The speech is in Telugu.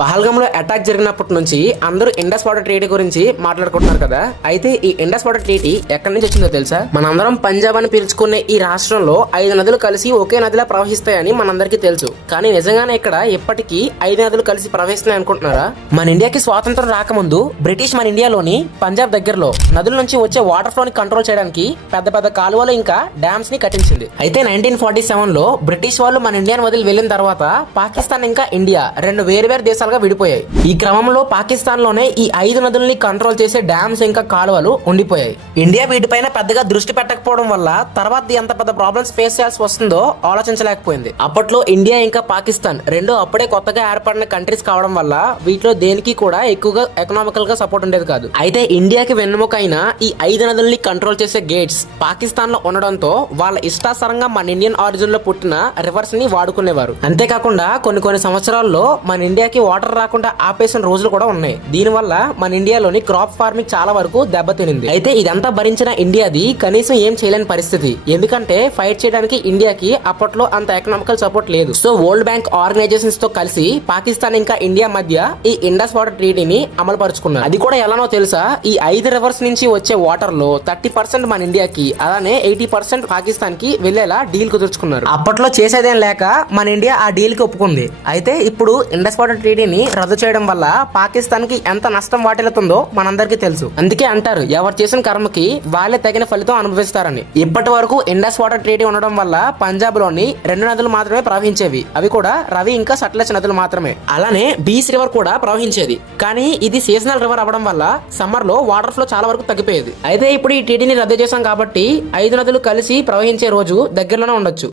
పహల్గామ్ లో అటాక్ జరిగినప్పటి నుంచి అందరూ ఇండస్ వాటర్ ట్రీటీ గురించి మాట్లాడుకుంటున్నారు కదా. అయితే ఈ ఇండస్ వాటర్ ట్రీటీ ఎక్కడి నుంచి వచ్చిందో తెలుసా? మనందరం పంజాబ్ అని పిలుచుకునే ఈ రాష్ట్రంలో 5 నదులు కలిసి ఒకే నదిలా ప్రవహిస్తాయని మనందరికీ తెలుసు. కానీ నిజంగానే ఇక్కడ ఇప్పటికీ 5 నదులు కలిసి ప్రవహిస్తున్నాయి అనుకుంటున్నారా? మన ఇండియాకి స్వాతంత్రం రాకముందు బ్రిటిష్ మన ఇండియాలోని పంజాబ్ దగ్గరలో నదుల నుంచి వచ్చే వాటర్ ఫ్లో ని కంట్రోల్ చేయడానికి పెద్ద పెద్ద కాలువలు ఇంకా డ్యామ్స్ ని కట్టించింది. అయితే 1947 లో బ్రిటిష్ వాళ్ళు మన ఇండియాను వదిలి వెళ్లిన తర్వాత పాకిస్తాన్ ఇంకా ఇండియా రెండు వేరు దేశాలుగా విడిపోయాయి. ఈ క్రమంలో పాకిస్తాన్ లోనే ఈ 5 నదుల్ని కంట్రోల్ చేసే డ్యామ్స్ ఇంకా కాలువలు ఉండిపోయాయి. ఇండియా వీటిపైన పెద్దగా దృష్టి పెట్టకపోవడం వల్ల తర్వాత ఎంత పెద్ద ప్రాబ్లమ్స్ ఫేస్ చేయాల్సి వస్తుందో ఆలోచించలేకపోయింది. అప్పట్లో ఇండియా ఇంకా పాకిస్తాన్ రెండు అప్పుడే కొత్తగా ఏర్పడిన కంట్రీస్ కావడం వల్ల వీటిలో దేనికి కూడా ఎక్కువగా ఎకనామికల్ గా సపోర్ట్ ఉండేది కాదు. అయితే ఇండియాకి వెన్నెముక అయిన ఈ 5 నదుల్ని కంట్రోల్ చేసే గేట్స్ పాకిస్తాన్ లో ఉండడంతో వాళ్ళ ఇష్టాసరంగా మన ఇండియన్ ఆరిజిన్ లో పుట్టిన రివర్స్ ని వాడుకునేవారు. అంతేకాకుండా కొన్ని సంవత్సరాల్లో మన ఇండియాకి వాటర్ రాకుండా ఆపేసిన రోజులు కూడా ఉన్నాయి. దీనివల్ల మన ఇండియాలోని క్రాప్ ఫార్మింగ్ చాలా వరకు దెబ్బతినింది. అయితే ఇదంతా భరించిన ఇండియాది కనీసం ఏం చేయలేని పరిస్థితి. ఎందుకంటే ఫైట్ చేయడానికి ఇండియాకి అప్పట్లో అంత ఎకనామికల్ సపోర్ట్ లేదు. సో వరల్డ్ బ్యాంక్ ఆర్గనైజేషన్స్ తో కలిసి పాకిస్తాన్ ఇంకా ఇండియా మధ్య ఈ ఇండస్ వాటర్ ట్రీటీని అమలు పరుచుకున్నారు. అది కూడా ఎలానో తెలుసా? ఈ 5 రివర్స్ నుంచి వచ్చే వాటర్ లో 30% మన ఇండియాకి, అలానే 80% పాకిస్తాన్ కి వెళ్లేలా డీల్ కుదుర్చుకున్నారు. అప్పట్లో చేసేదేం లేక మన ఇండియా ఆ డీల్ కి ఒప్పుకుంది. అయితే ఇప్పుడు ఇండస్ వాటర్ ట్రీటీని రద్దు చేయడం వల్ల పాకిస్తాన్ కి ఎంత నష్టం వాటిల్లుతుందో మనందరికీ తెలుసు. అందుకే అంటారు, ఎవరు చేసిన కర్మకి వాళ్ళే తగిన ఫలితం అనుభవిస్తారని. ఇప్పటి వరకు ఇండస్ వాటర్ ట్రీటీ ఉండడం వల్ల పంజాబ్ లోని 2 నదులు మాత్రమే ప్రవహించేవి. అవి కూడా రవి ఇంకా సట్లెజ్ నదులు మాత్రమే. అలానే బీస్ రివర్ కూడా ప్రవహించేది. కానీ ఇది సీజనల్ రివర్ అవడం వల్ల సమ్మర్ లో వాటర్ ఫ్లో చాలా వరకు తగ్గిపోయేది. అయితే ఇప్పుడు ఈ ట్రీటీని రద్దు చేశాం కాబట్టి 5 నదులు కలిసి ప్రవహించే రోజు దగ్గరలోనే ఉండొచ్చు.